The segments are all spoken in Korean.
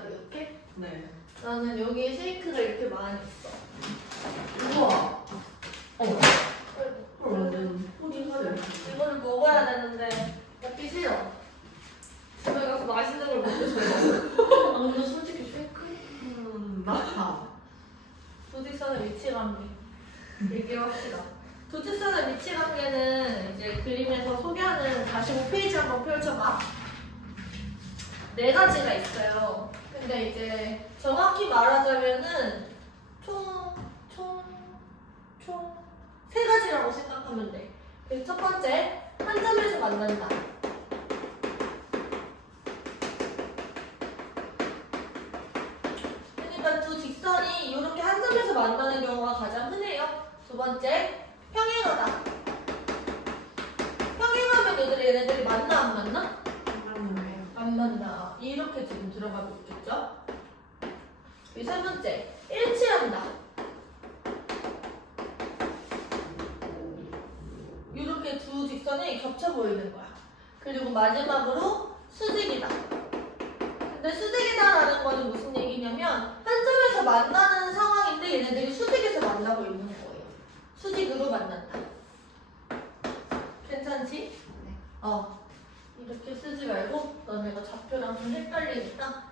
쉐이크가 돼, 이렇게? 네. 나는 여기에 쉐이크가 이렇게 많이 있어. 우와. 아이고. 완전 이거를 먹어야 되는데 먹기 싫어. 집에 가서 맛있는 걸 먹고 싶어. 아, 근데 솔직히 쉐이크? 맞다. 도직선의 위치관계 얘기합시다. 도직선의 위치관계는 이제 그림에서 소개하는 45페이지 한번 펼쳐봐. 4가지가 있어요. 근데 이제 정확히 말하자면은 총 3가지라고 생각하면 돼. 그래서 첫 번째, 한 점에서 만난다. 그러니까 두 직선이 이렇게 한 점에서 만나는 경우가 가장 흔해요. 두 번째, 평행하다. 평행하면 얘네들이 만나 안 만나? 안 만나. 이렇게 지금 들어가고 있겠죠? 세 번째, 일치한다. 이렇게 두 직선이 겹쳐 보이는 거야. 그리고 마지막으로 수직이다. 근데 수직이다라는 거는 무슨 얘기냐면 한 점에서 만나는 상황인데 얘네들이 수직에서 만나고 있는 거예요. 수직으로 만난다. 괜찮지? 네. 이렇게 쓰지 말고 너네가 좌표랑 좀 헷갈리니까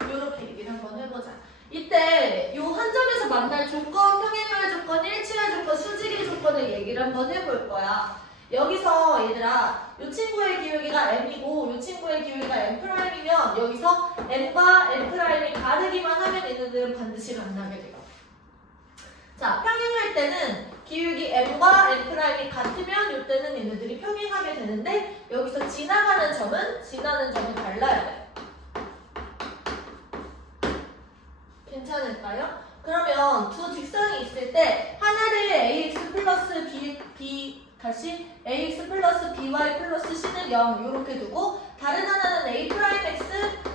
이렇게 얘기를 한번 해보자. 이때 이 한 점에서 만날 조건, 평행할 조건, 일치할 조건, 수직의 조건을 얘기를 한번 해볼 거야. 여기서 얘들아, 이 친구의 기울기가 m이고 이 친구의 기울기가 m'이면 여기서 m과 m'이 다르기만 하면 얘네들은 반드시 만나게 돼요. 자, 평행할 때는 기울기 m과 m'이 같으면 이때는 얘네들이 평행하게 되는데 여기서 지나는 점은 달라야 돼요. 괜찮을까요? 그러면 두 직선이 있을 때 하나를 ax 플러스 ax 플러스 by 플러스 c는 0 이렇게 두고 다른 하나는 a 프라임 x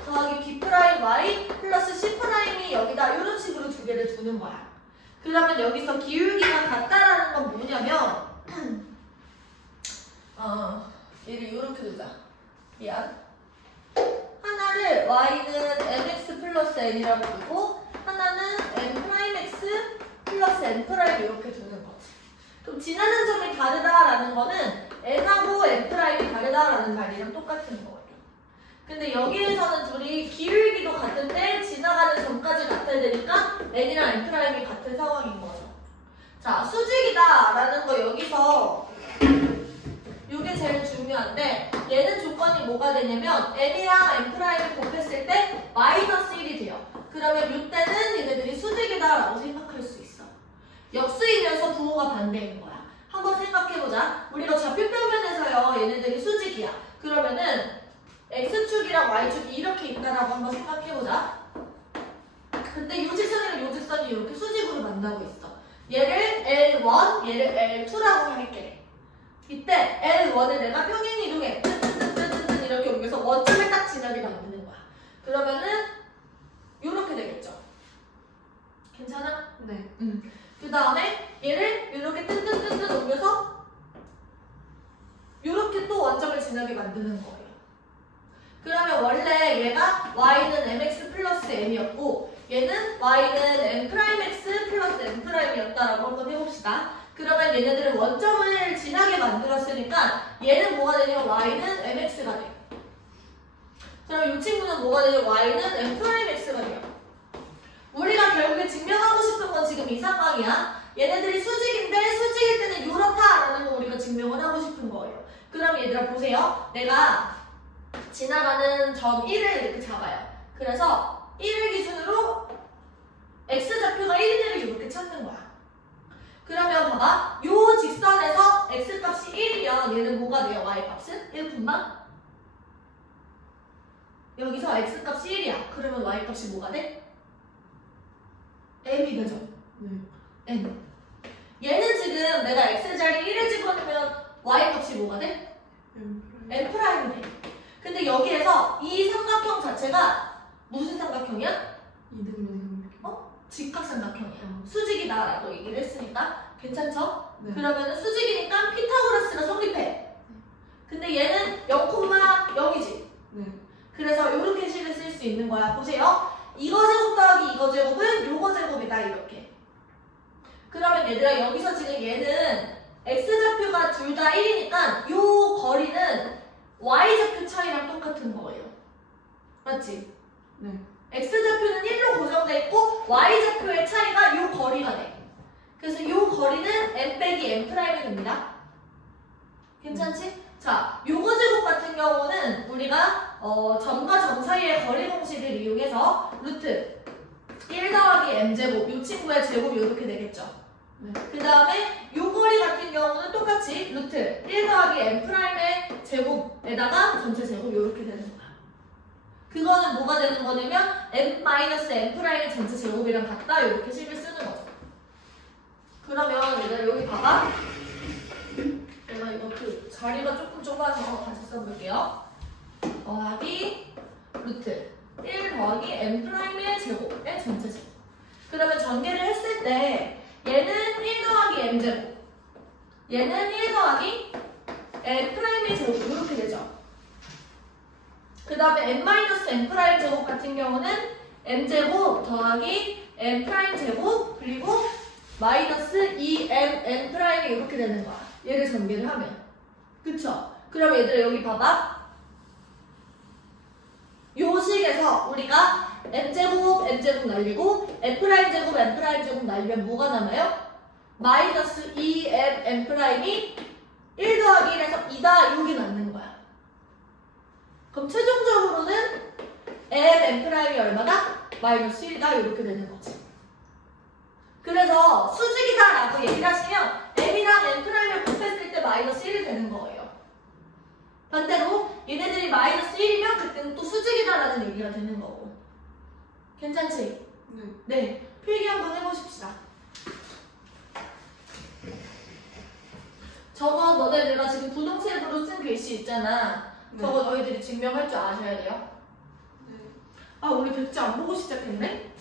더하기 b 프라임 y 플러스 c 프라임이 여기다 이런 식으로 두 개를 두는 거야. 그러면 여기서 기울기가 같다라는 건 뭐냐면 얘를 이렇게 두자. 미안. 하나를 y는 mx 플러스 n이라고 두고 하나는 m'x 플러스 n' 이렇게 두는 거지. 그럼 지나는 점이 다르다라는 거는 n하고 n' 다르다라는 말이랑 똑같은 거예요. 근데 여기에서는 둘이 기울기도 같은데 지나가는 점까지 같아야 되니까 n이랑 n'이 같은 상황인 거죠. 자, 수직이다라는 거 여기서 이게 제일 중요한데 얘는 조건이 뭐가 되냐면 m이랑 m'을 곱했을 때 마이너스 1이 돼요. 그러면 이때는 얘네들이 수직이다라고 생각할 수 있어. 역수이면서 부호가 반대인 거야. 한번 생각해보자. 우리가 좌표평면에서요 얘네들이 수직이야. 그러면은 x축이랑 y축이 이렇게 있다라고 한번 생각해보자. 근데 이 직선이랑 이 직선이 이렇게 수직으로 만나고 있어. 얘를 L1, 얘를 L2라고 할게. 이때 L1을 내가 평행 이동해 뜬뜬뜬뜬뜬 이렇게 옮겨서 원점을 딱 지나게 만드는 거야. 그러면은 요렇게 되겠죠. 괜찮아? 네. 그 다음에 얘를 이렇게 뜬뜬뜬뜬 옮겨서 요렇게 또 원점을 지나게 만드는 거예요. 그러면 원래 얘가 y는 mx 플러스 n이었고 얘는 y는 m'x 플러스 n'이었다라고 한번 해봅시다. 그러면 얘네들은 원점을 지나게 만들었으니까 얘는 뭐가 되냐면 y는 mx가 돼요. 그럼 이 친구는 뭐가 되냐면 y는 m'x가 돼요. 우리가 결국에 증명하고 싶은 건 지금 이 상황이야. 얘네들이 수직인데 수직일 때는 이렇다라는 거 우리가 증명을 하고 싶은 거예요. 그럼 얘들아 보세요. 내가 지나가는 점 1을 이렇게 잡아요. 그래서 1을 기준으로 x좌표가 1인 애를 이렇게 찾는 거야. 그러면 봐봐. 요 직선에서 x값이 1이면 얘는 뭐가 돼요? y값은? 1분만? 여기서 x값이 1이야. 그러면 y값이 뭐가 돼? m이 되죠? m. 얘는 지금 내가 x자리 1을 집어넣으면 y값이 뭐가 돼? m'이 돼. 근데 여기에서 이 삼각형 자체가 무슨 삼각형이야? 직각삼각형이야. 수직이다라고 얘기를 했으니까 괜찮죠? 네. 그러면 수직이니까 피타고라스가 성립해. 근데 얘는 0,0이지. 네. 그래서 이렇게 식을 쓸 수 있는 거야. 보세요. 이거 제곱 더하기 이거 제곱은 요거 제곱이다 이렇게. 그러면 얘들아 여기서 지금 얘는 x좌표가 둘 다 1이니까 요 거리는 y좌표 차이랑 똑같은 거예요. 맞지? 네. x좌표는 1로 고정돼 있고 y좌표의 차이가 요 거리가 돼. 그래서 요 거리는 m 빼기 m 프라임이 됩니다. 괜찮지? 자, 요거 제곱 같은 경우는 우리가 점과 점 사이의 거리 공식을 이용해서 루트 1 더하기 m 제곱 요 친구의 제곱 이렇게 되겠죠. 네. 그 다음에 요 거리 같은 경우는 똑같이 루트 1 더하기 m 프라임의 제곱에다가 전체 제곱 이렇게 되는 거야. 그거는 뭐가 되는 거냐면 m 마이너스 m 프라임의 전체 제곱이랑 같다 이렇게 식을 쓰는 거죠. 그러면 얘들아 여기 봐봐. 내가 이거 그 자리가 조금 좁아서 다시 써볼게요. 더하기 루트 1 더하기 m 프라임의 제곱의 전체 제곱. 그러면 전개를 했을 때 얘는 1 더하기 m 제곱, 얘는 1 더하기 m 프라임의 제곱 이렇게 되죠. 그 다음에 m 마이너스 m 프라임 제곱 같은 경우는 m 제곱 더하기 m 프라임 제곱 그리고 마이너스 2m n 프라임이 이렇게 되는 거야. 얘를 전개를 하면. 그쵸? 그럼 얘들아 여기 봐봐. 요 식에서 우리가 m제곱 날리고 m'제곱 m'제곱 날리면 뭐가 남아요? 마이너스 2m n 프라임이 1 더하기 1에서 2다 이게 남는 거야. 그럼 최종적으로는 m n 프라임이 얼마다? 마이너스 1이다 이렇게 되는 거지. 그래서 수직이다 라고 얘기를 하시면 m이랑 n 프라임을 곱했을 때 마이너스 1이 되는 거예요. 반대로 얘네들이 마이너스 1이면 그때는 또 수직이다라는 얘기가 되는 거고. 괜찮지? 네. 네. 필기 한번 해보십시다. 저거 너네들과 지금 분홍색으로 쓴 글씨 있잖아. 네. 저거 너희들이 증명할 줄 아셔야 돼요. 네. 아, 우리 백지 안 보고 시작했네?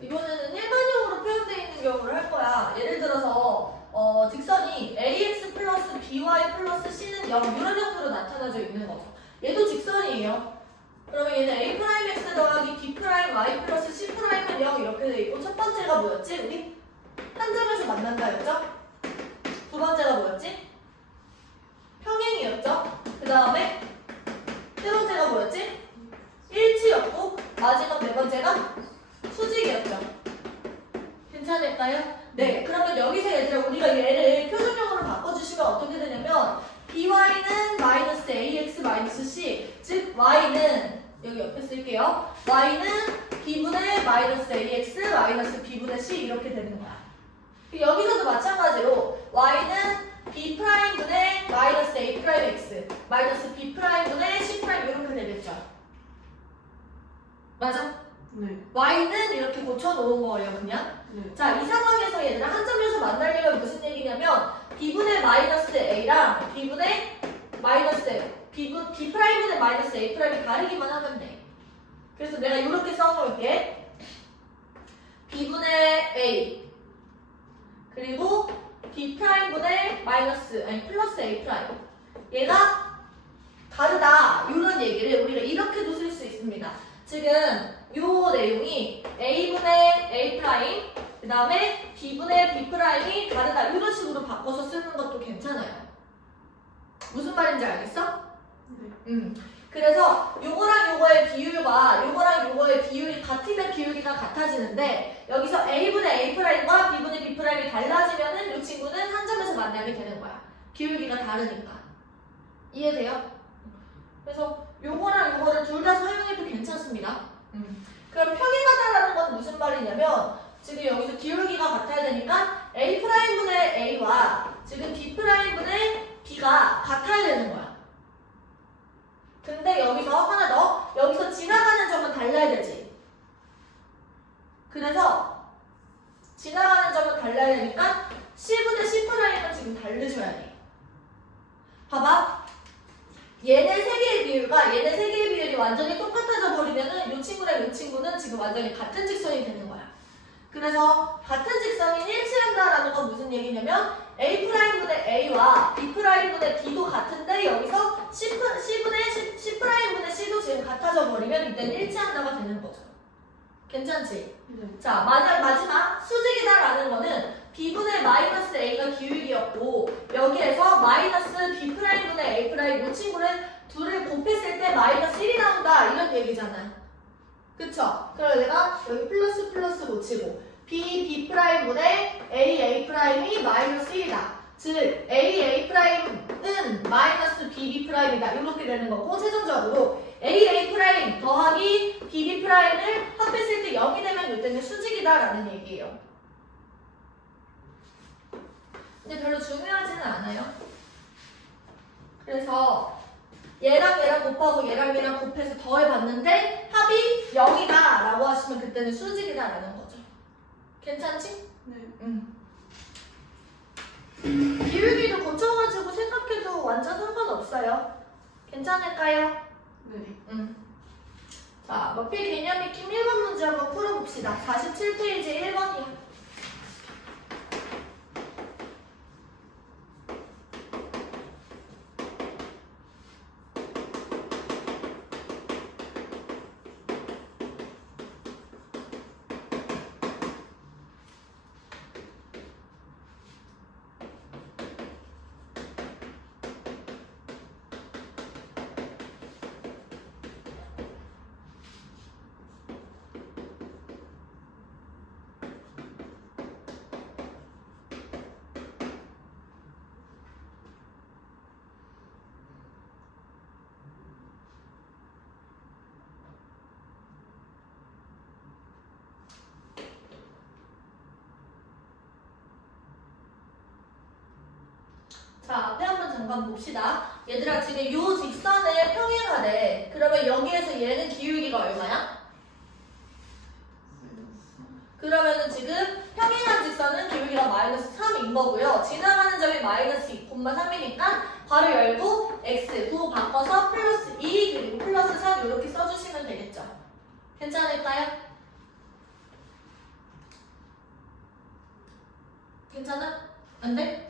이번에는 일반형으로 표현되어 있는 경우를 할 거야. 예를 들어서 직선이 ax 플러스 by 플러스 c는 0 이런 형태로 나타나져 있는 거죠. 얘도 직선이에요. 그러면 얘는 a 프라임 x 더하기 b 프라임 y 플러스 c 프라임은 0 이렇게 돼 있고 첫 번째가 뭐였지? 우리 한 점에서 만난다였죠? 두 번째가 뭐였지? 평행이었죠? 그 다음에 세 번째가 뭐였지? 일치였고 마지막 네 번째가 수직이었죠. 괜찮을까요? 네. 그러면 여기서 얘들아 우리가 얘를 표준형으로 바꿔주시면 어떻게 되냐면 by는 마이너스 ax 마이너스 c 즉 y는 여기 옆에 쓸게요. y는 b분의 마이너스 ax 마이너스 b분의 c 이렇게 되는 거야. 여기서도 마찬가지로 y는 b 프라임분의 마이너스 a 프라임 x 마이너스 b 프라임분의 c 프라임 이렇게 되겠죠. 맞아? 네. y는 이렇게 고쳐놓은 거예요, 그냥. 네. 자, 이 상황에서 얘들아 한 점에서 만나려면 무슨 얘기냐면 b분의 마이너스 a랑 b분의 마이너스 b 프라임분의 마이너스 a 프라임이 다르기만 하면 돼. 그래서 내가 이렇게 써놓을게. b분의 a 그리고 b 프라임분의 마이너스 아니 플러스 a 프라임 얘가 다르다 이런 얘기를 우리가 이렇게도 쓸 수 있습니다. 지금 요 내용이 a분의 a 프라임 그 다음에 b분의 b 프라임이 다르다 이런 식으로 바꿔서 쓰는 것도 괜찮아요. 무슨 말인지 알겠어? 네. 그래서 요거랑 요거의 비율과 요거랑 요거의 비율이 같으면 기울기가 같아지는데 여기서 a분의 a 프라임과 b분의 b 프라임이 달라지면은 요 친구는 한 점에서 만나게 되는 거야. 기울기가 다르니까. 이해돼요? 그래서 요거랑 요거를 둘 다 사용해도 괜찮습니다. 그럼 평행하다라는 건 무슨 말이냐면 지금 여기서 기울기가 같아야 되니까 A'분의 A와 지금 B'분의 B가 같아야 되는 거야. 근데 여기서 하나 더 여기서 지나가는 점은 달라야 되지. 그래서 지나가는 점은 달라야 되니까 C분의 C'은 지금 다르셔야 돼. 봐봐. 얘네 세 개의 비율과 얘네 세 개의 비율이 완전히 똑같아져 버리면은 이 친구랑 이 친구는 지금 완전히 같은 직선이 되는 거야. 그래서 같은 직선이 일치한다라는 건 무슨 얘기냐면 A'분의 A와 B'분의 B도 같은데 여기서 되면 이때는 일치한다가 되는 거죠. 괜찮지? 네. 자, 만약 마지막 수직이다라는 거는 b분의 마이너스 a가 기울기였고 여기에서 마이너스 b'분의 a' 이 친구를 둘을 곱했을 때 마이너스 1이 나온다 이런 얘기잖아. 그쵸? 그럼 내가 여기 플러스 플러스 고치고 b'분의 a'i 마이너스 1이다. 즉 aa'은 마이너스 bb'이다. 이렇게 되는 거고 최종적으로 a'a' 더하기 bb'을 합했을 때 0이 되면 이때는 수직이다라는 얘기예요. 근데 별로 중요하지는 않아요. 그래서 얘랑 얘랑 곱하고 얘랑 얘랑 곱해서 더해봤는데 합이 0이다 라고 하시면 그때는 수직이다 라는 거죠. 괜찮지? 네. 기울기도 고쳐가지고 생각해도 완전 상관없어요. 괜찮을까요? 네. 자, 머피 개념 익힘 1번 문제 한번 풀어봅시다. 47페이지 1번이요. 자, 앞에 한번 잠깐 봅시다. 얘들아, 지금 요 직선을 평행하래. 그러면 여기에서 얘는 기울기가 얼마야? 그러면은 지금 평행한 직선은 기울기가 마이너스 3인 거고요. 지나가는 점이 마이너스 2,3이니까 바로 열고 x 부 바꿔서 플러스 2 그리고 플러스 3 이렇게 써주시면 되겠죠. 괜찮을까요? 괜찮아? 안 돼?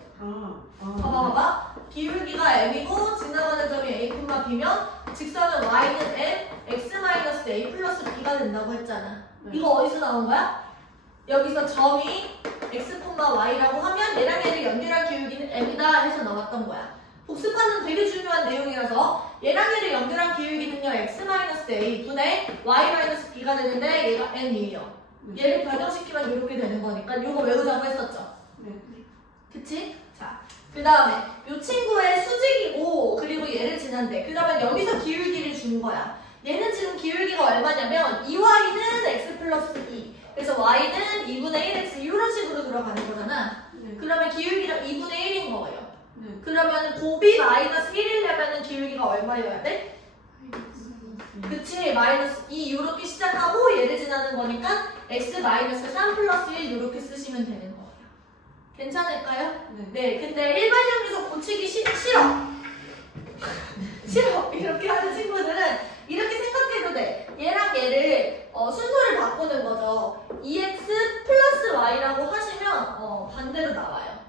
봐봐. 기울기가 m이고 지나가는 점이 a, b면 직선은 y는 m, x-a 플러스 b가 된다고 했잖아. 이거 어디서 나온 거야? 여기서 점이 x, y라고 하면 얘랑 얘를 연결한 기울기는 m이다 해서 나왔던 거야. 복습하는 되게 중요한 내용이라서 얘랑 얘를 연결한 기울기는요 x-a 분의 y-b가 되는데 얘가 m이에요. 얘를 변형시키면 이렇게 되는 거니까 이거 외우자고 했었죠. 그치? 자, 그 다음에 이 친구의 수직이고 그리고 얘를 지난대. 그러면 여기서 기울기를 준 거야. 얘는 지금 기울기가 얼마냐면 2y는 x 플러스 2 그래서 y는 2분의 1x 이런 식으로 들어가는 거잖아. 그러면 기울기가 2분의 1인 거예요. 그러면 곱이 마이너스 1이려면 기울기가 얼마여야 돼? 그치? 마이너스 2 이렇게 시작하고 얘를 지나는 거니까 x 마이너스 3 플러스 1 이렇게 쓰시면 되는 거예요. 괜찮을까요? 네. 근데 일반형에서 고치기 싫어. 싫어. 이렇게 하는 친구들은 이렇게 생각해도 돼. 얘랑 얘를 순서를 바꾸는 거죠. 2x 플러스 y라고 하시면 반대로 나와요.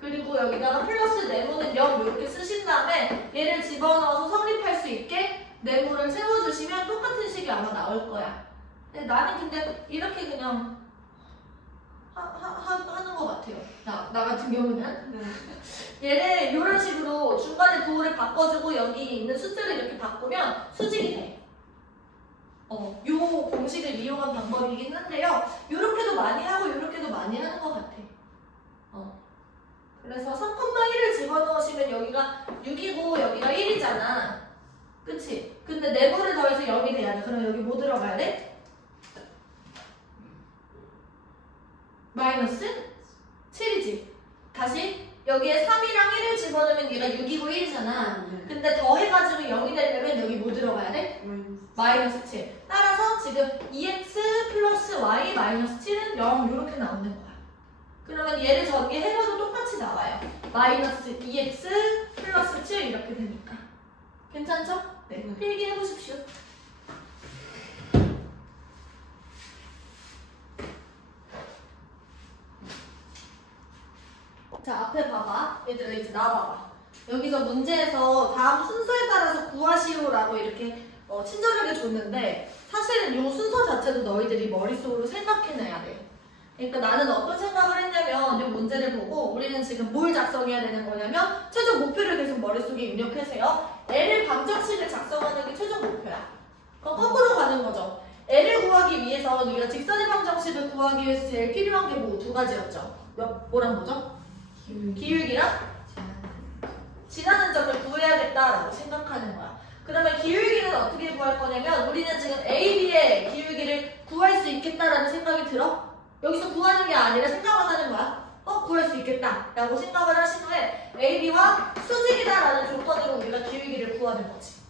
그리고 여기다가 플러스 네모는 0 이렇게 쓰신 다음에 얘를 집어넣어서 성립할 수 있게 네모를 세워주시면 똑같은 식이 아마 나올 거야. 근데 나는 근데 이렇게 그냥 하는 것 같아요. 나 같은 경우는. 얘를 이런 식으로 중간에 도를 바꿔주고 여기 있는 숫자를 이렇게 바꾸면 수직이 돼. 요 공식을 이용한 방법이긴 한데요. 요렇게도 많이 하고 요렇게도 많이 하는 것 같아. 그래서 3,1을 집어넣으시면 여기가 6이고 여기가 1이잖아. 그치? 근데 네모를 더해서 0이 돼야 돼. 그럼 여기 뭐 들어가야 돼? 마이너스 7이지. 다시 여기에 3이랑 1을 집어넣으면 얘가 6이고 1이잖아. 근데 더해가지고 0이 되려면 여기 뭐 들어가야 돼? 마이너스 7. 따라서 지금 2x 플러스 y 마이너스 7은 0 이렇게 나오는 거야. 그러면 얘를 전개해봐도 똑같이 나와요. 마이너스 2x 플러스 7 이렇게 되니까. 괜찮죠? 네. 필기해보십시오. 자, 앞에 봐봐. 얘들아, 이제 나와봐. 여기서 문제에서 다음 순서에 따라서 구하시오라고 이렇게 친절하게 줬는데 사실은 이 순서 자체도 너희들이 머릿속으로 생각해내야 돼. 그러니까 나는 어떤 생각을 했냐면 이 문제를 보고 우리는 지금 뭘 작성해야 되는 거냐면 최종 목표를 계속 머릿속에 입력하세요. L의 방정식을 작성하는 게 최종 목표야. 그럼 거꾸로 가는 거죠. L을 구하기 위해서 우리가 직선의 방정식을 구하기 위해서 제일 필요한 게 뭐 두 가지였죠. 뭐랑 뭐죠? 기울기랑 지나는 점을 구해야겠다라고 생각하는 거야. 그러면 기울기는 어떻게 구할 거냐면 우리는 지금 A, B의 기울기를 구할 수 있겠다라는 생각이 들어? 여기서 구하는 게 아니라 생각을 하는 거야. 구할 수 있겠다라고 생각을 하신 후에 A, B와 수직이다라는 조건으로 우리가 기울기를 구하는 거지.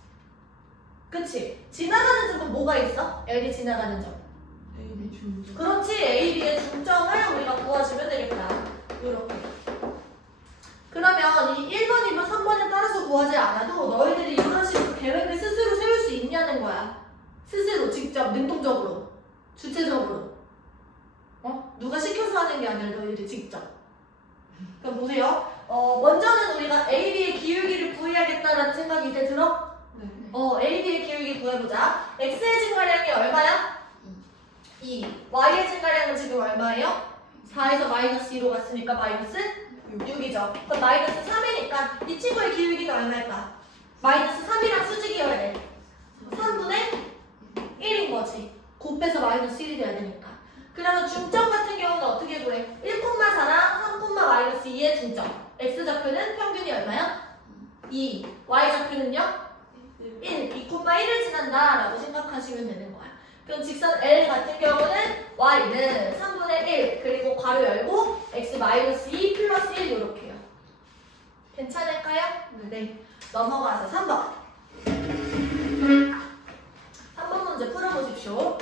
그치? 지나가는 점은 뭐가 있어? L이 지나가는 점. A, 중점. 그렇지. A, B의 중점을 우리가 구하시면 되겠다. 이렇게. 그러면 이 1번, 2번, 3번을 따라서 구하지 않아도 너희들이 이런 식으로 계획을 스스로 세울 수 있냐는 거야. 스스로, 직접, 능동적으로, 주체적으로. 누가 시켜서 하는 게 아니라 너희들이 직접. 그럼 보세요. 먼저는 우리가 A, B의 기울기를 구해야겠다라는 생각이 이제 들어? 네. A, B의 기울기 구해보자. X의 증가량이 얼마야? 2. Y의 증가량은 지금 얼마예요? 4에서 마이너스 2로 갔으니까 마이너스 6이죠. 그럼 마이너스 3이니까 이 친구의 기울기가 얼마일까? 마이너스 3이랑 수직이어야 돼. 3분의 1인 거지. 곱해서 마이너스 1이 돼야 되니까. 그러면 중점 같은 경우는 어떻게 구해? 1,4랑 3,-2의 중점. X좌표는 평균이 얼마야? 2. Y좌표는요? 1. 2,1을 지난다라고 생각하시면 되는 거야. 그럼 직선 L 같은 경우는 Y는 3분의 1 그리고 괄호 열고 X-2 플러스 1 이렇게요. 괜찮을까요? 네. 넘어가서 3번. 3번 문제 풀어보십시오.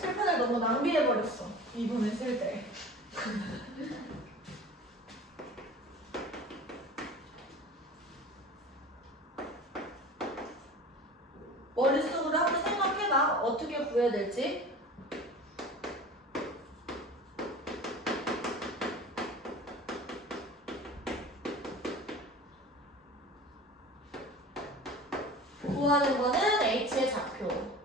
칠판을 너무 낭비해버렸어. 이번에 쓸 때. 머릿속으로 한번 생각해봐. 어떻게 구해야 될지. 구하는 거는 H의 좌표.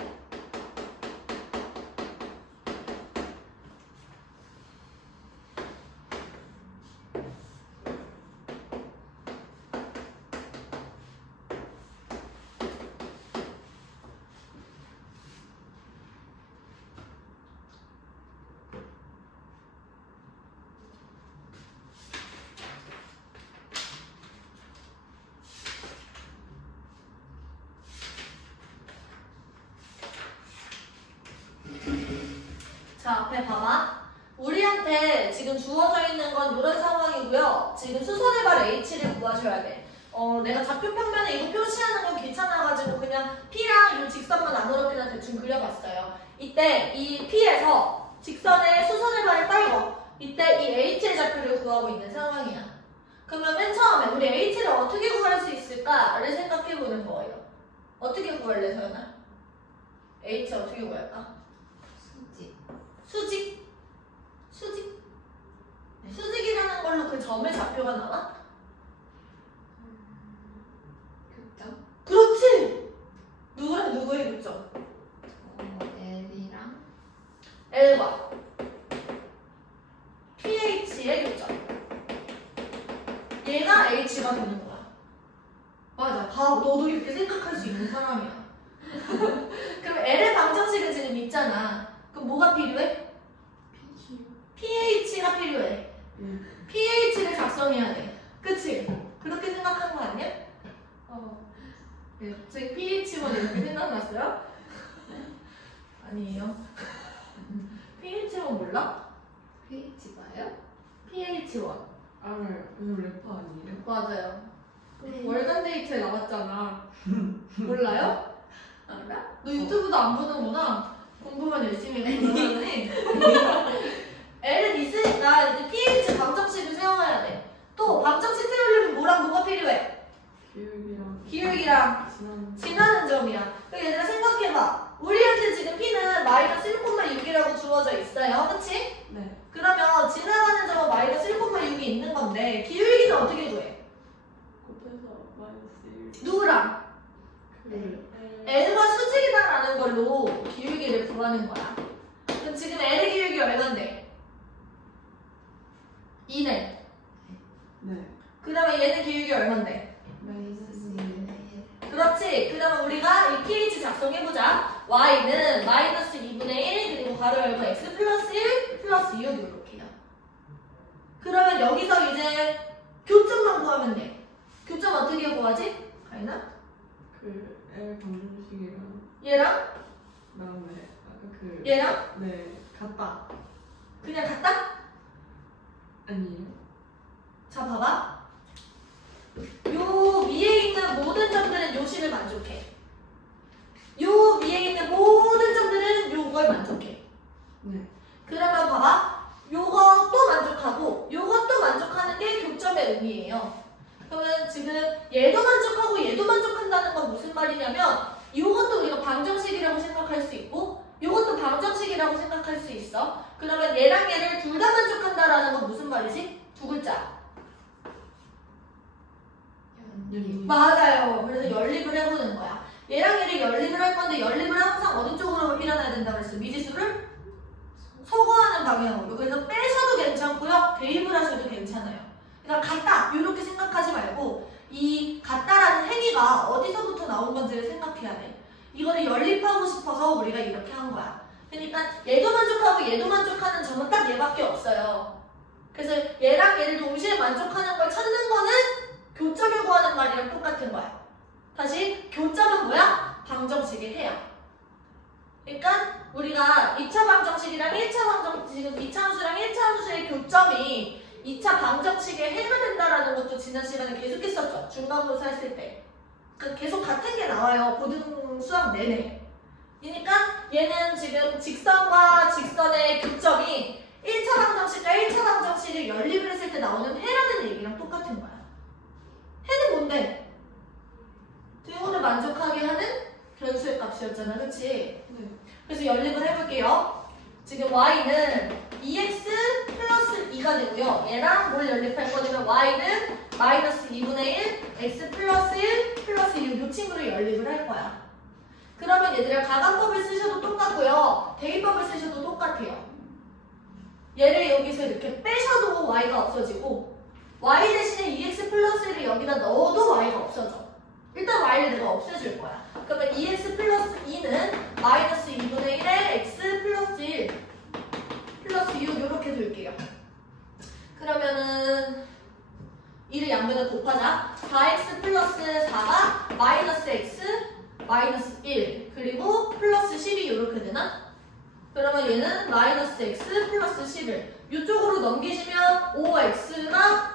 자, 앞에 봐봐. 우리한테 지금 주어져 있는 건 이런 상황이고요. 지금 수선의 발 H를 구하셔야 돼. 내가 좌표 평면에 이거 표시하는 건 귀찮아가지고 그냥 P랑 이 직선만 아무렇게나 대충 그려봤어요. 이때 이 P에서 직선의 수선의 발을 떨고 이때 이 H의 좌표를 구하고 있는 상황이야. 그러면 맨 처음에 우리 H를 어떻게 구할 수 있을까를 생각해보는 거예요. 어떻게 구할래, 서연아? H 어떻게 구할까? 수직? 수직? 수직이라는 걸로 그 점의 좌표가 나와? 교점? 그렇지! 누구랑 누구의 교점? L이랑 L과 PH의 교점. 얘가 H가 되는 거야. 맞아. 봐, 너도 이렇게 생각할 수 있는 사람이야. 그럼 L의 방정식은 지금 있잖아. 그럼 뭐가 필요해? pH가 필요해. pH를 작성해야 돼. 그치? 그렇게 생각한 거 아니야? 네, 갑자기 pH만 이렇게 생각났어요? 아니에요. pH만 몰라? pH 봐요? pH1. 알아요. 이거 래퍼 아니에요? 맞아요. 월간 데이트에 나왔잖아. 몰라요? 알아? 너 유튜브도 안 보는구나. 공부만 열심히 했더니 L은 있으니까 이제 pH 방정식을 세워야 돼. 또 방정식 세우려면 뭐랑 뭐가 필요해? 기울기랑 지나는 점이야. 그럼 얘들아 생각해봐. 우리한테 지금 P는 마이너스 1,6이라고 주어져 있어요. 그치? 네. 그러면 지나가는 점은 마이너스 1,6이 있는 건데 기울기는 어떻게 구해? 곱해서 마이너스 1. 누구랑? L과 수직이다라는 걸로 기울기를 구하는 거야. 그럼 지금 L의 기울기 얼마인데? 2네. 네. 그 다음에 얘는 기울기 얼마인데? 마이너스 그렇지. 그 다음에 우리가 이 pH 작성해보자. y는 마이너스 2분의 1 그리고 괄호 열고 x 플러스 1 플러스 6 이렇게요. 그러면 여기서 이제 교점만 구하면 돼. 교점 어떻게 구하지? 가인아? 그 L 방정식이랑 얘랑? 그다음에 아까 그 얘랑? 네 같다. 그냥 같다? 아니에요? 자 봐봐. 요 위에 있는 모든 점들은 요 식을 만족해. 요 위에 있는 모든 점들은 요걸 만족해. 네. 그러면 봐봐. 요것도 만족하고 요것도 만족하는 게 교점의 의미예요. 그러면 지금 얘도 만족하고 얘도 만족한다는 건 무슨 말이냐면 요것도 우리가 방정식이라고 생각할 수 있고 요것도 방정식이라고 생각할 수 있어. 그러면 얘랑 얘를 둘 다 만족한다라는 건 무슨 말이지? 두 글자. 맞아요. 그래서 연립을 해보는 거야. 얘랑 얘를 연립을 할 건데 연립을 항상 어느 쪽으로 일어나야 된다고 했어? 미지수를 소거하는 방향으로. 그래서 빼셔도 괜찮고요. 대입을 하셔도 괜찮아요. 그러니까 같다 이렇게 생각하지 말고 이 같다라는 행위가 어디서부터 나온 건지를 생각해야 돼. 이거를 연립하고 싶어서 우리가 이렇게 한 거야. 그러니까 얘도 만족하고 얘도 만족하는 점은 딱 얘밖에 없어요. 그래서 얘랑 얘를 동시에 만족하는 걸 찾는 거는 교점을 구하는 말이랑 똑같은 거야. 다시 교점은 뭐야? 방정식의 해야. 그러니까 우리가 2차 방정식이랑 1차 방정식은 2차 함수랑 1차 함수의 교점이 2차 방정식의 해가 된다라는 것도 지난 시간에 계속 했었죠. 중간고사 했을 때. 그 계속 같은 게 나와요. 고등 수학 내내. 그러니까 얘는 지금 직선과 직선의 교점이 1차 방정식과 1차 방정식을 연립을 했을 때 나오는 해라는 얘기랑 똑같은 거야. 해는 뭔데? 등호를 만족하게 하는 변수의 값이었잖아. 그치? 네. 그래서 연립을 해볼게요. 지금 y는 2x 플러스 2가 되고요. 얘랑 뭘 연립할 거냐면 y는 마이너스 2분의 1, x 플러스 1 플러스 6 이 친구를 연립을 할 거야. 그러면 얘들아 가간법을 쓰셔도 똑같고요. 대입법을 쓰셔도 똑같아요. 얘를 여기서 이렇게 빼셔도 y가 없어지고 y 대신에 2x 플러스 1을 여기다 넣어도 y가 없어져. 일단 y를 내가 없애줄 거야. 그러면 2x 플러스 2는 마이너스 2분의 1에 x 플러스 1 플러스 6 이렇게 둘게요. 그러면은 2를 양변에 곱하자. 4x 플러스 4가 마이너스 x 마이너스 1 그리고 플러스 12 이렇게 되나? 그러면 얘는 마이너스 x 플러스 11 이쪽으로 넘기시면 5x가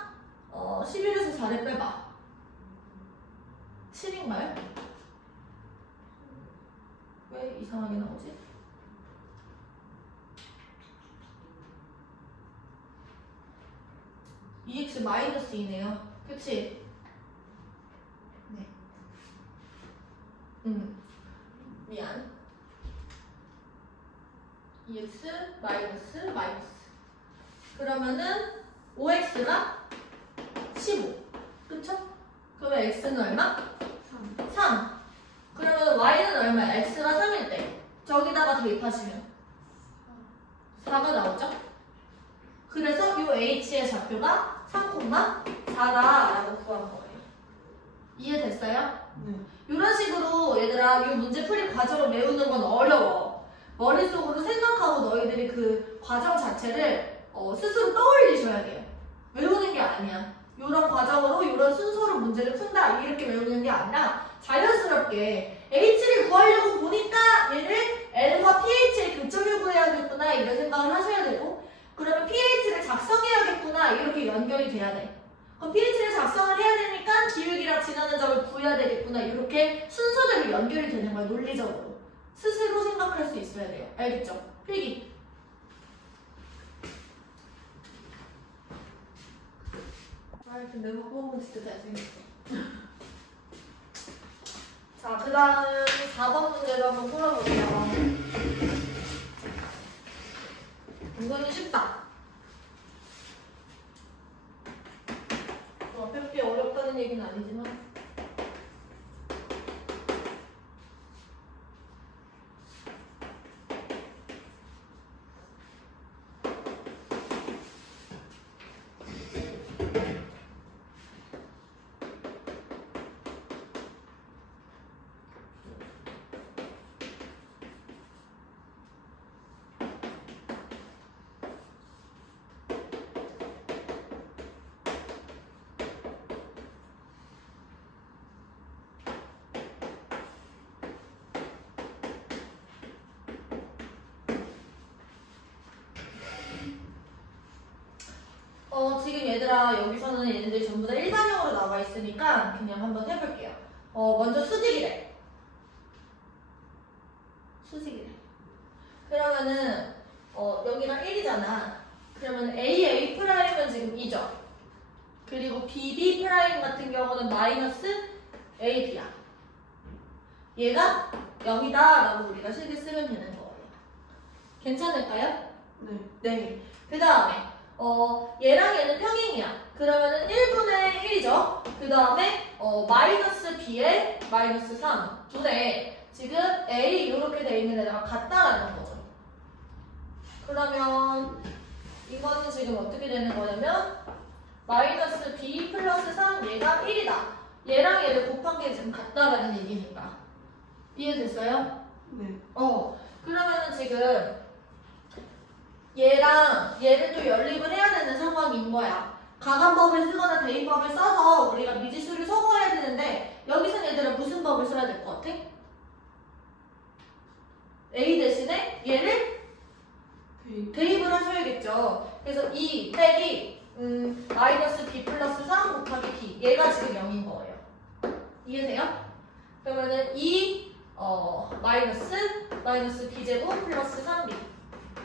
11에서 4를 빼봐. 10인가요? 왜 이상하게 나오지? EX 마이너스 2네요. 그치? 네. 미안. EX 마이너스 마이너스. 그러면은 5x가 15. 그쵸? 그러면 x는 얼마? 3. 그러면 y는 얼마야? x가 3일 때. 저기다가 대입하시면 4가 나오죠? 그래서 이 h의 좌표가 3,4다라고 구한 거예요. 이해됐어요? 네. 이런 식으로 얘들아 이 문제 풀이 과정을 외우는 건 어려워. 머릿속으로 생각하고 너희들이 그 과정 자체를 스스로 떠올리셔야 돼요. 외우는 게 아니야. 이런 과정으로 이런 순서로 문제를 푼다 이렇게 외우는 게 아니라 자연스럽게 h를 구하려고 보니까 얘를 L과 pH의 교점을 구해야겠구나 이런 생각을 하셔야 되고 그러면 pH를 작성해야겠구나 이렇게 연결이 돼야 돼. 그럼 pH를 작성을 해야 되니까 기울기랑 지나는 점을 구해야 되겠구나 이렇게 순서대로 연결이 되는 거야. 논리적으로. 스스로 생각할 수 있어야 돼요. 알겠죠? 필기. 근데 학부모는 진짜 잘생겼어. 자, 그 다음 4번 문제도 한번 풀어볼게요. 이거는 쉽다. 그렇게 어렵다는 얘기는 아니지만 여기서는 얘네들이 전부 다 일반형으로 나와 있으니까 그냥 한번 해볼게요. 먼저 수직이래. 수직이래. 그러면은 여기가 1이잖아. 그러면 A 프라임은 지금 2죠. 그리고 B 프라임 같은 경우는 마이너스 AB야. 얘가 0이다 라고 우리가 실기 쓰면 되는 거예요. 괜찮을까요? 네. 네. 그 다음에 얘랑 얘는 평행이야. 그러면은 1분의 1이죠. 그 다음에 마이너스 B에 마이너스 3 둘에 지금 A 이렇게 돼 있는 애가 같다라는 거죠. 그러면 이거는 지금 어떻게 되는 거냐면 마이너스 B 플러스 3 얘가 1이다. 얘랑 얘를 곱한 게 지금 같다라는 얘기니까. 이해됐어요? 네. 그러면은 지금 얘랑 얘를 또 연립을 해야 되는 상황인 거야. 가간법을 쓰거나 대입법을 써서 우리가 미지수를 소거해야 되는데 여기서 얘들은 무슨 법을 써야 될 것 같아? A 대신에 얘를 대입을 하셔야겠죠. 그래서 2 빼기 마이너스 B 플러스 3 곱하기 B 얘가 지금 0인 거예요. 이해돼요? 그러면은 2 마이너스 B제곱 플러스 3B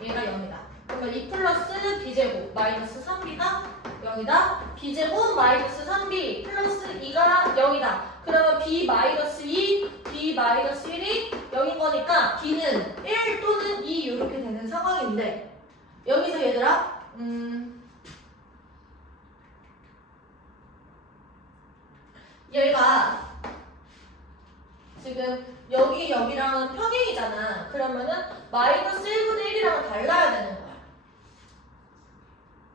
얘가 0이다. 그러면 2 플러스 B제곱 마이너스 3B가 0이다. B제곱 마이너스 3B 플러스 2가 0이다. 그러면 B 마이너스 2, B 마이너스 1이 0인 거니까 B는 1 또는 2 이렇게 되는 상황인데 여기서 얘들아 얘가 지금 여기랑은 평행이잖아. 그러면은 마이너스 1분의 1이랑은 달라야 되는 거야.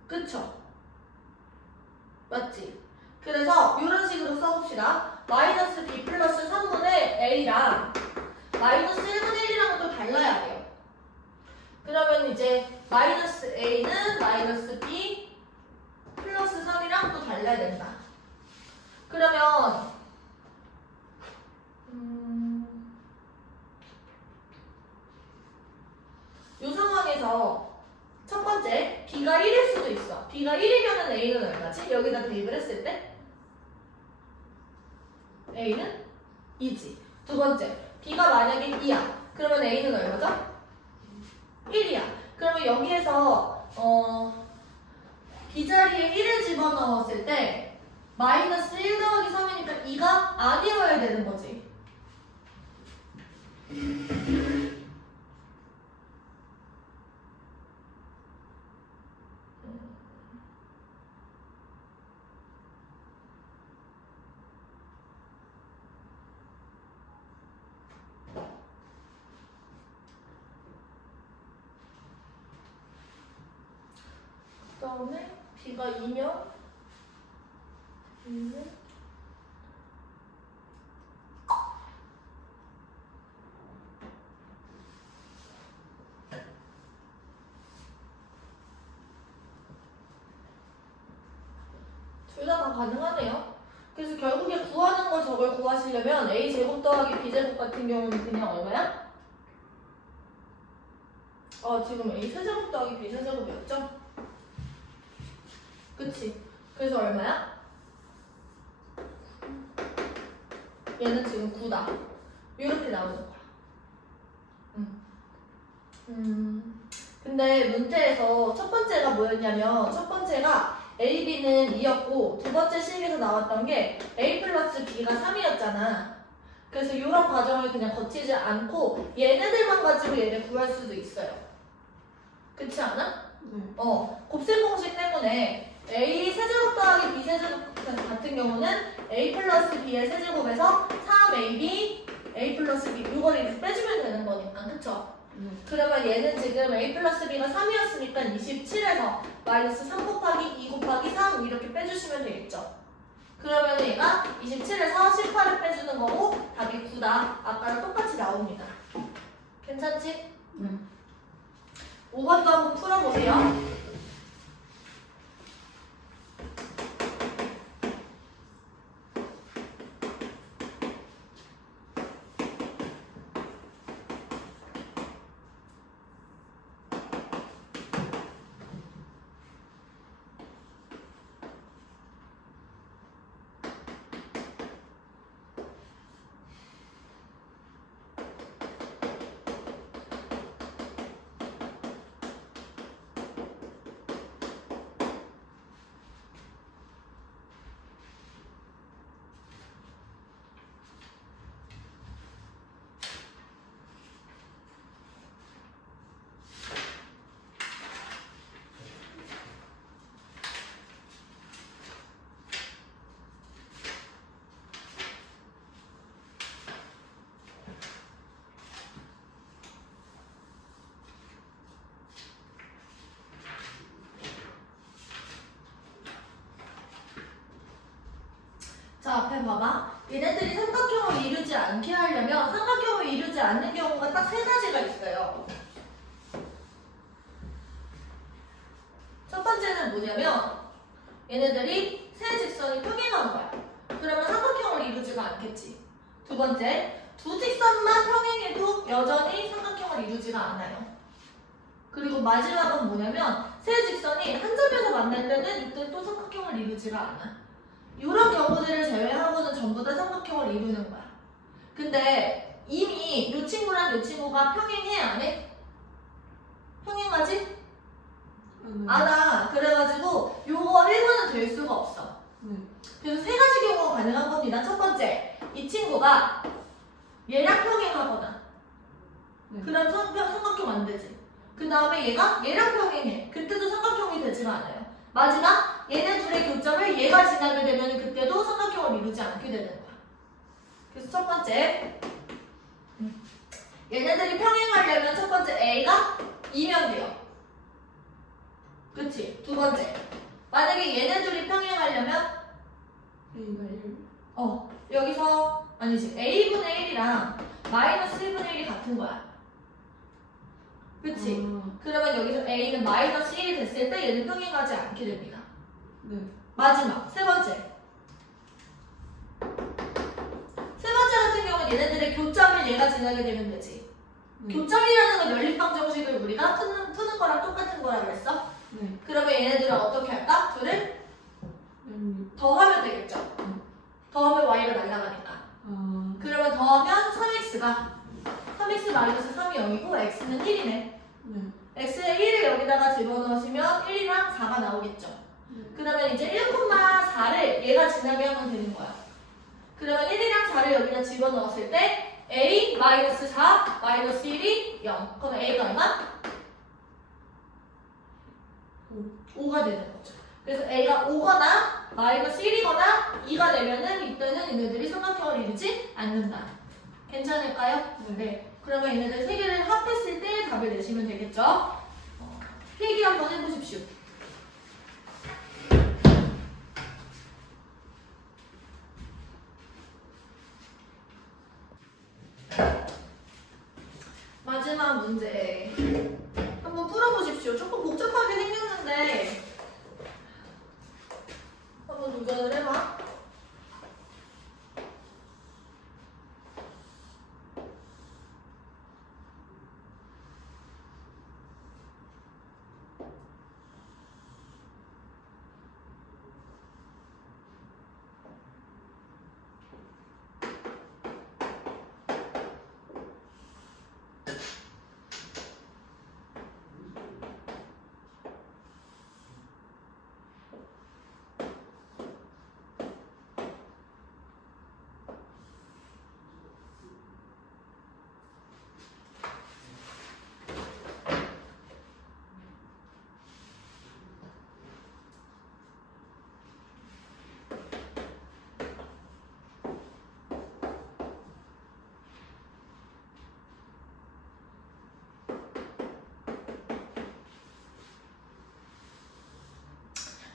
그쵸? 맞지? 그래서 이런 식으로 써봅시다. 마이너스 B 플러스 3분의 A랑 마이너스 1분의 1이랑은 또 달라야 돼요. 그러면 이제 마이너스 A는 마이너스 B 플러스 3이랑 또 달라야 된다. 그러면 이 상황에서 첫 번째 B가 1일 수도 있어. B가 1이면 A는 얼마지? 여기다 대입을 했을 때 A는 2지. 두 번째 B가 만약에 2야. 그러면 A는 얼마죠? 1이야. 그러면 여기에서 B 자리에 1을 집어넣었을 때 마이너스 1 더하기 3이니까 2가 아니어야 되는 거지. 그 다음에 B가 2면 둘 다 가능하네요. 그래서 결국에 구하는 거 저걸 구하시려면 A제곱 더하기 B제곱 같은 경우는 그냥 얼마야? 지금 A 세제곱 더하기 B 세제곱이었죠? 그치? 그래서 얼마야? 얘는 지금 9다. 이렇게 나오는 거야. 근데 문제에서 첫 번째가 뭐였냐면 첫 번째가 A, B는 2였고 두 번째 식에서 나왔던 게 A 플러스 B가 3이었잖아. 그래서 이런 과정을 그냥 거치지 않고 얘네들만 가지고 얘를 구할 수도 있어요. 그렇지 않아? 네. 곱셈 공식 때문에 A 세제곱 더하기 B 세제곱 같은 경우는 A 플러스 B의 세제곱에서 3AB A 플러스 B 이걸 이렇게 빼주면 되는 거니까 그쵸? 그러면 얘는 지금 A 플러스 B가 3이었으니까 27에서 마이너스 3 곱하기 2 곱하기 3 이렇게 빼주시면 되겠죠? 그러면 얘가 27에서 18을 빼주는 거고 답이 9다. 아까랑 똑같이 나옵니다. 괜찮지? 5번도 한번 풀어보세요. 앞에 봐봐. 얘네들이 삼각형을 이루지 않게 하려면 삼각형을 이루지 않는 경우가 딱 세 가지가 있어요. 첫 번째는 뭐냐면 얘네들이 세 직선이 평행한 거야. 그러면 삼각형을 이루지가 않겠지. 두 번째, 두 직선만 평행해도 여전히 삼각형을 이루지가 않아요. 그리고 마지막은 뭐냐면 세 직선이 한 점에서 만날 때는 이때 또 삼각형을 이루지가 않아. 이런 경우들을 제외하고는 전부 다 삼각형을 이루는 거야. 근데 이미 이 친구랑 이 친구가 평행해 안 해? 평행하지? 안아. 그래가지고 요거 1번은 될 수가 없어. 네. 그래서 세 가지 경우가 가능한 겁니다. 첫 번째, 이 친구가 얘랑 평행하거나 네. 그럼 삼각형 안 되지. 그 다음에 얘가 얘랑 평행해. 그때도 삼각형이 되지가 않아요. 마지막, 얘네 둘의 교점을 얘가 지나게 되면 그때도 삼각형을 이루지 않게 되는 거야. 그래서 첫 번째, 얘네들이 평행하려면 첫 번째 A가 2면 돼요. 그치? 두 번째, 만약에 얘네 둘이 평행하려면 A가 1. 여기서 아니지, A분의 1이랑 마이너스 1분의 1이 같은 거야. 그치? 그러면 여기서 A는 마이너스 1이 됐을 때 얘는 평행하지 않게 됩니다. 네. 마지막, 세 번째. 세 번째 같은 경우는 얘네들의 교점을 얘가 지나게 되면 되지. 교점이라는 건 연립방 정식을 우리가 푸는 거랑 똑같은 거라 그랬어? 네. 그러면 얘네들은 어떻게 할까? 둘을 더하면 되겠죠? 더하면 y가 날아가니까. 그러면 더하면 3x가 3x 마이너스 3이 0이고 x는 1이네. 네. x의 1을 여기다가 집어넣으시면 1이랑 4가 나오겠죠. 그러면 이제 1,4를 얘가 지나게 하면 되는 거야. 그러면 1이랑 4를 여기다 집어넣었을 때 a 마이너스 4 마이너스 1이 0. 그럼 a가 얼마? 5가 되는 거죠. 그래서 a가 5거나 마이너스 1이거나 2가 되면은 이때는 얘네들이 삼각형을 이루지 않는다. 괜찮을까요? 네. 그러면 얘네들 세 개를 합했을 때 답을 내시면 되겠죠? 필기 한번 해보십시오. 마지막 문제 한번 풀어보십시오. 조금 복잡하게 생겼는데 한번 도전을 해봐.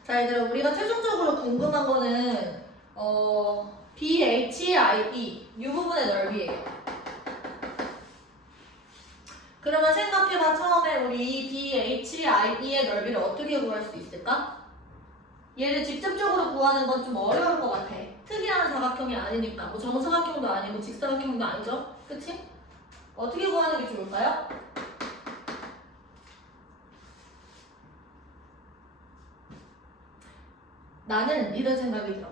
자, 얘들아, 우리가 최종적으로 궁금한 거는 BHIE 이 부분의 넓이에요. 그러면 생각해봐. 처음에 우리 이 BHIE의 넓이를 어떻게 구할 수 있을까? 얘를 직접적으로 구하는 건 좀 어려울 것 같아. 특이한 사각형이 아니니까. 뭐 정사각형도 아니고 직사각형도 아니죠? 그치? 어떻게 구하는 게 좋을까요? 나는 이런 생각이 들어.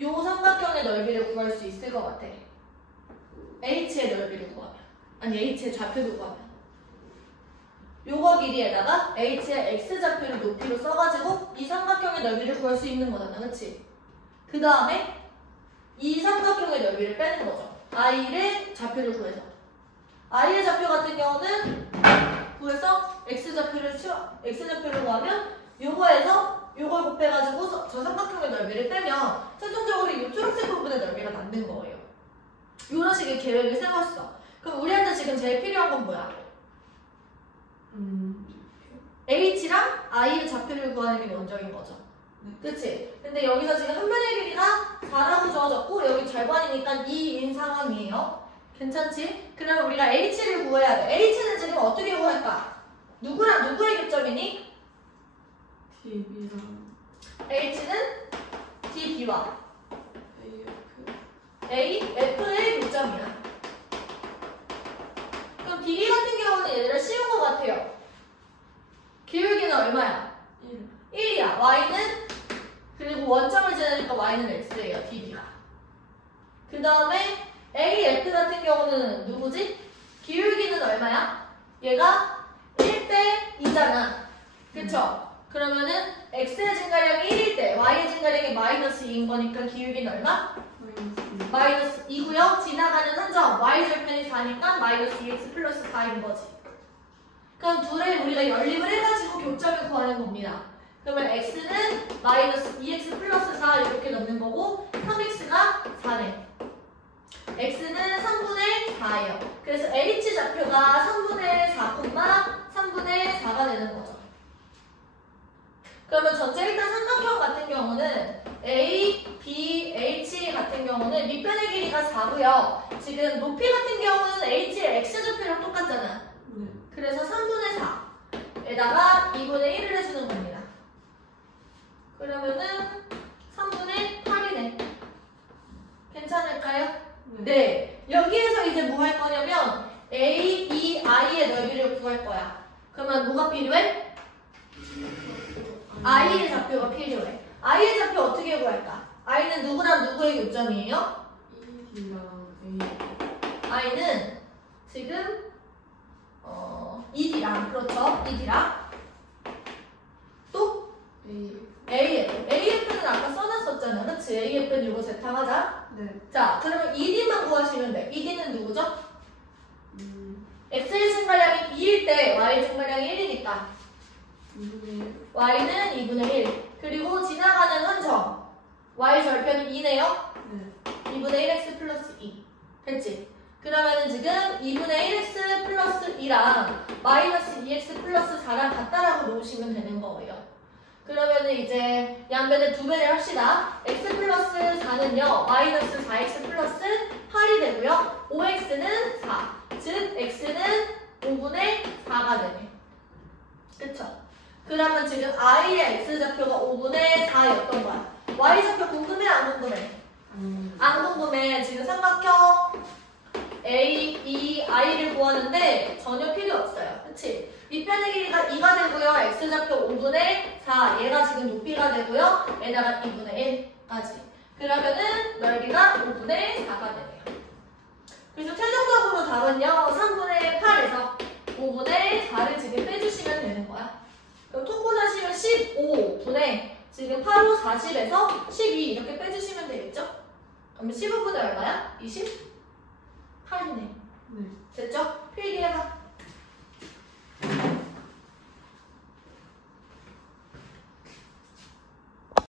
요 삼각형의 넓이를 구할 수 있을 것 같아. h의 넓이를 구하면. 아니, h의 좌표를 구하면. 요거 길이에다가 h의 x좌표를 높이로 써가지고 이 삼각형의 넓이를 구할 수 있는 거잖아. 그치? 그 다음에 이 삼각형의 넓이를 빼는 거죠. i를 좌표를 구해서. i의 좌표 같은 경우는 구해서 x좌표를 구하면 요거에서 요걸 곱해가지고 저 삼각형의 넓이를 빼면 최종적으로 이 초록색 부분의 넓이가 남는 거예요. 이런 식의 계획을 세웠어. 그럼 우리한테 지금 제일 필요한 건 뭐야? h랑 i의 좌표를 구하는 게 먼저인 거죠. 그치? 근데 여기서 지금 한 변의 길이가 4라고 주어졌고 여기 절반이니까 2인 상황이에요. 괜찮지? 그러면 우리가 h를 구해야 돼. h는 지금 어떻게 구할까? 누구랑 누구의 교점이니? DB랑 h는 db와 AF. af의 교점이야. 그럼 db 같은 경우는 얘들아 쉬운 것 같아요. 기울기는 얼마야? 1. 1이야. y는 그리고 원점을 지나니까 y는 x예요. db가. 그 다음에 AF 같은 경우는 누구지? 기울기는 얼마야? 얘가 1대 2잖아. 그쵸? 그러면은 x의 증가량이 1일 때 y의 증가량이 마이너스 2인 거니까 기울기는 얼마? 마이너스 2고요. 지나가는 한 점 y절편이 4니까 마이너스 2x 플러스 4인 거지. 그럼 둘의 우리가 연립을 해가지고 교점을 구하는 겁니다. 그러면 x는 마이너스 2x 플러스 4 이렇게 넣는 거고 3x가 4네. x는 3분의 4예요. 그래서 h 좌표가 3분의 4, 3분의 4가 되는 거죠. 그러면 전체 일단 삼각형 같은 경우는 A, B, H 같은 경우는 밑변의 길이가 4고요. 지금 높이 같은 경우는 H의 x좌표랑 똑같잖아. 네. 그래서 3분의 4에다가 2분의 1을 해주는 겁니다. 그러면은 3분의 8이네. 괜찮을까요? 네. 여기에서 이제 뭐 할 거냐면 A, B, I의 넓이를 구할 거야. 그러면 뭐가 필요해? I의 좌표가 필요해. I의 좌표 어떻게 구할까? I는 누구랑 누구의 교점이에요? ED랑 AF. I는 지금 ED랑 그렇죠? ED랑 또 AF. AF는 아까 써놨었잖아. 그치? AF는 이거 재탕하자. 네. 자, 그러면 ED만 구하시면 돼. ED는 누구죠? X의 증가량이 2일 때 Y의 증가량이 1이니까 2분의 Y는 2분의 1. 그리고 지나가는 한 점 Y 절편이 2네요. 1. 2분의 1x 플러스 2. 됐지? 그러면은 지금 2분의 1x 플러스 2랑 마이너스 2x 플러스 4랑 같다라고 놓으시면 되는 거예요. 그러면은 이제 양변을 두 배를 합시다. x 플러스 4는요, 마이너스 4x 플러스 8이 되고요. 5x는 4. 즉, x는 5분의 4가 되네. 그쵸? 그러면 지금 i의 x좌표가 5분의 4였던 거야. y좌표 궁금해, 안 궁금해? 안 궁금해. 지금 삼각형 A, E, I를 구하는데 전혀 필요 없어요. 그치? 밑변의 길이가 2가 되고요. x좌표 5분의 4. 얘가 지금 높이가 되고요. 얘다가 2분의 1까지. 그러면은 넓이가 5분의 4가 되네요. 그래서 최종적으로 답은요. 3분의 8에서 5분의 4를 지금 빼주시면 되는 거야. 그럼 통분하시면 15분의 지금 8, 5, 40에서 12 이렇게 빼주시면 되겠죠? 그러면 15분의 얼마야? 28이네. 네. 됐죠? 필기해봐.